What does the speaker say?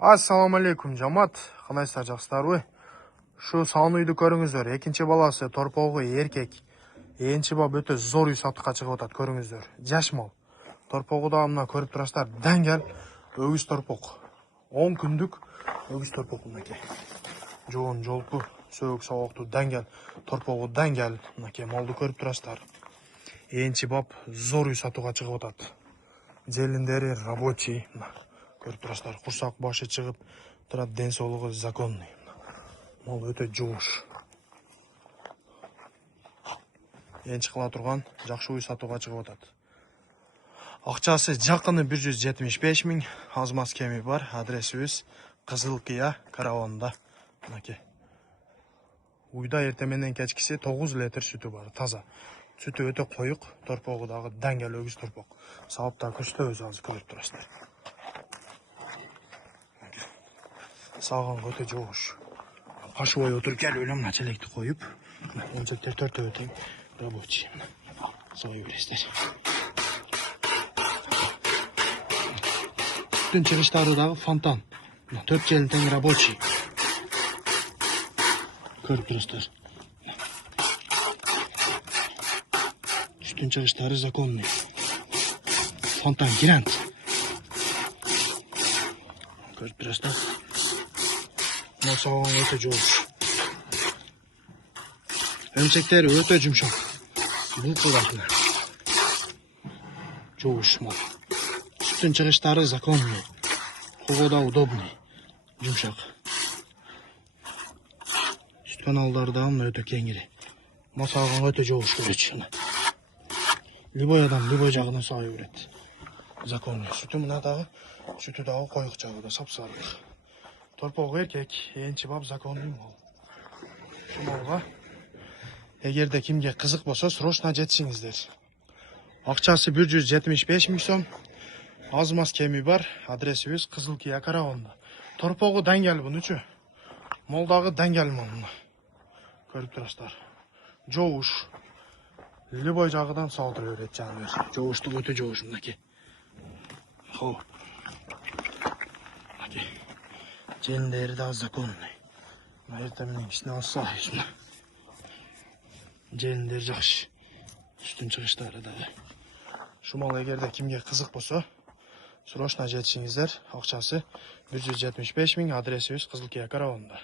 Assalamu alaikum жамаат. Кандайсыздар, жакшысыздарбы? Şu салон үйдү көрүңүздөр. Экинчи баласы торпогу эркек. Энчи бап өтө зор үй сатыкка чыгып атат, көрүңүздөр. Жаш мал. Торпогу да мына көрүп турасыздар, даңгел өгүз торпок. 10 күндүк өгүз торпок мынакей. Жоон жолпу, сөөк сабактуу даңгел торпогу даңгел. Мынакей малды көрүп турасыздар. Энчи бап зор үй сатууга чыгып атат. Желиндери рабочий. Көрүп турасыздар, курсак башы чыгып турат, ден соолугу законный. Мал өтө жоош. Энчи кыла турган жакшы үй сатууга чыгып атат. Акчасы жакыны 175 000, аз маз кеми бар. Адресибиз Кызыл Кыя караванда. Мынакей. Уйда эртең менен кечкиси 9 литр сүтү бар, таза. Сүтү өтө коюк, торпогу дагы даңгел өгүз торпок. Сабапта көрсөтөбүз, азыр көрүп турасыздар. Саган өтө жоош. Кашыбай отуруп келип эле мына челекти коюп, эмчектер төртөө тең рабочий. Сой бересиздер. Сүттүн чыгыштары дагы фонтан. 4 желин тең рабочий. Көрүп турасыздар. Сүттүн чыгыштары законный. Фонтан грант. Көрүп турасыздар. Саган өтө жоош. Эмчектери өтө жумшак. Булкулдакына. Жоош мал. Сүттүн чыгыштары законный. Кого да удобный. Жумшак. Сүт каналдары да өтө кеңири. Саган өтө жоош көрөчү. Любой адам любой жагынан сагай берет. Законный. Сүтү мына дагы, сүтү дагы коюк жагында сапсарык. Торпогу эркек, энчи бап законный мал. Şu малга эгерде кимге кызык болсо, срочно жетишиңиздер. Акчасы 175 000 сом. Аз маз кеми бар. Адресибиз Кызыл Кыя караванда. Торпогу даңгел бунучу. Мал дагы даңгел мал. Көрүп турасыздар. Жоош. Любой жагынан саалтыра берет жаныбар. Жооштук өтө жоош мынакей. Хоп. Мынакей. Желиндери да законный. Эртең менен кичине алсайбыз. Желиндери жакшы. Сүттүн чыгыштары дагы. Şu мал эгерде кимге кызык болсо, срочно жетишиңиздер. Акчасы 175 000, адресибиз Кызыл Кыя караванда.